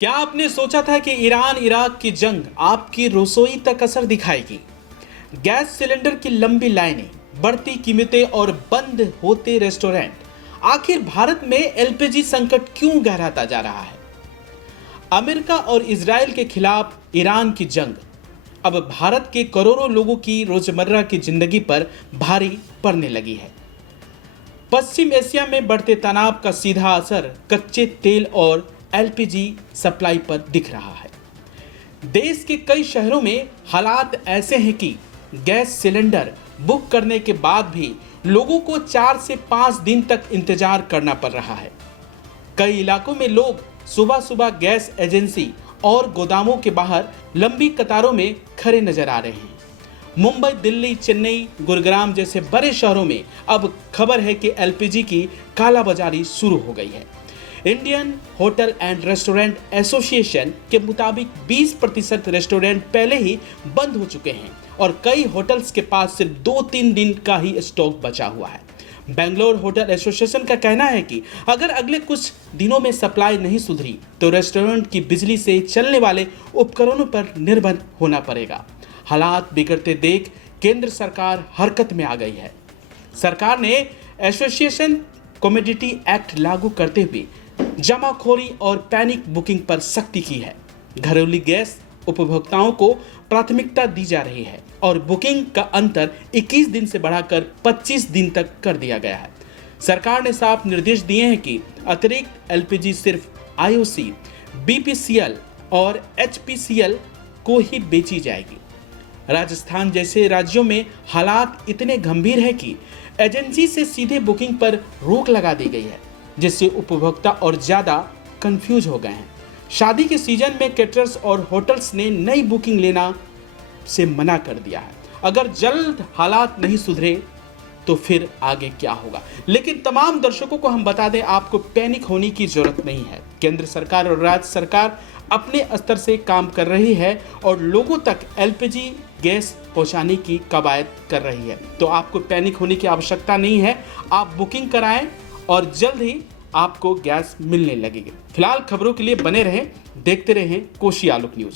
क्या आपने सोचा था कि ईरान इराक की जंग आपकी रसोई तक असर दिखाएगी? गैस सिलेंडर की लंबी लाइनें, बढ़ती कीमतें और बंद होते रेस्टोरेंट, आखिर भारत में एलपीजी संकट क्यों गहराता जा रहा है? अमेरिका और इजराइल के खिलाफ ईरान की जंग अब भारत के करोड़ों लोगों की रोजमर्रा की जिंदगी पर भारी पड़ने लगी है। पश्चिम एशिया में बढ़ते तनाव का सीधा असर कच्चे तेल और एलपीजी सप्लाई पर दिख रहा है। देश के कई शहरों में हालात ऐसे हैं कि गैस सिलेंडर बुक करने के बाद भी लोगों को 4 से 5 दिन तक इंतजार करना पड़ रहा है। कई इलाकों में लोग सुबह सुबह गैस एजेंसी और गोदामों के बाहर लंबी कतारों में खड़े नजर आ रहे हैं। मुंबई, दिल्ली, चेन्नई, गुरुग्राम जैसे बड़े शहरों में अब खबर है कि एलपीजी की कालाबाजारी शुरू हो गई है। Indian hotel and restaurant association के मुताबिक 20% रेस्टोरेंट पहले ही बंद हो चुके हैं और कई होटल्स के पास सिर्फ 2-3 दिन का ही स्टॉक बचा हुआ है। बेंगलोर होटल एसोसिएशन का कहना है कि अगर अगले कुछ दिनों में सप्लाई नहीं सुधरी तो रेस्टोरेंट की बिजली से चलने वाले उपकरणों पर निर्भर होना पड़ेगा। हालात बिगड़ते देख केंद्र सरकार हरकत में आ गई है। सरकार ने एसोसिएशन कमोडिटी एक्ट लागू करते हुए जमाखोरी और पैनिक बुकिंग पर सख्ती की है। घरेलू गैस उपभोक्ताओं को प्राथमिकता दी जा रही है और बुकिंग का अंतर 21 दिन से बढ़ाकर 25 दिन तक कर दिया गया है। सरकार ने साफ निर्देश दिए हैं कि अतिरिक्त एलपीजी सिर्फ आईओसी, बीपीसीएल और एचपीसीएल को ही बेची जाएगी। राजस्थान जैसे राज्यों में हालात इतने गंभीर है कि एजेंसी से सीधे बुकिंग पर रोक लगा दी गई है, जिससे उपभोक्ता और ज़्यादा कंफ्यूज हो गए हैं। शादी के सीजन में केटरर्स और होटल्स ने नई बुकिंग लेना से मना कर दिया है। अगर जल्द हालात नहीं सुधरे तो फिर आगे क्या होगा? लेकिन तमाम दर्शकों को हम बता दें, आपको पैनिक होने की जरूरत नहीं है। केंद्र सरकार और राज्य सरकार अपने स्तर से काम कर रही है और लोगों तक एलपीजी गैस पहुंचाने की कवायद कर रही है। तो आपको पैनिक होने की आवश्यकता नहीं है। आप बुकिंग कराएं और जल्द ही आपको गैस मिलने लगेगी। फिलहाल खबरों के लिए बने रहें, देखते रहें कोशी आलोक न्यूज।